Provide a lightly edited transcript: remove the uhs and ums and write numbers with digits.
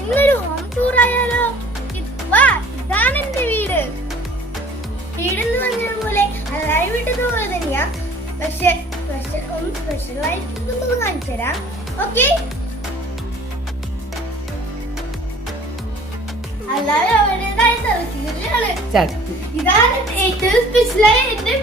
ഇന്നൊരു home tour ആയാലോ? വാ, ഇതാണ് എന്റെ വീട്. വീടെന്ന് പറഞ്ഞതുപോലെ അല്ലാതെ വീട്ടിൽ പോലെ തന്നെയാ, പക്ഷെ സ്പെഷ്യലായിട്ട് നമുക്ക് കാണിച്ചു തരാം. ഓക്കെ, അല്ലാതെ അവരുടേതായ സവിശേഷതകളാണ്. ഇതാണ് ഏറ്റവും സ്പെഷ്യലായ എന്റെ